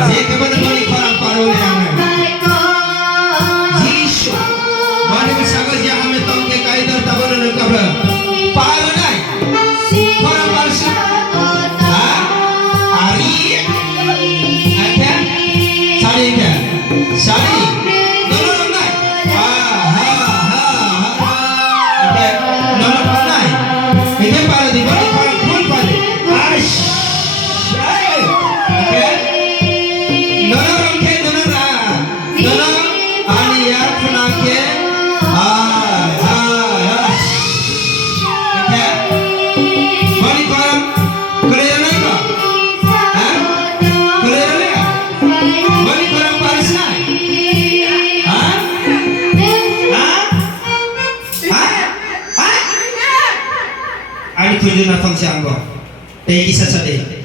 Jadi kepada balik orang paru yang Yesus, mana bersaga dia kami tahu ke kaidah tabar dan kabar. Paru nai, orang palsu. Ari, ada, sari ada, sari. Nolong nai, ada, nolong nai. Ini paru di balik orang pun paru. Aish, ada. Nolong ke nolong ani ya puna ke oke balik orang kelihatan apa kelihatan apa balik orang Paris nai ani tujuh natang siang ko teki sasa deh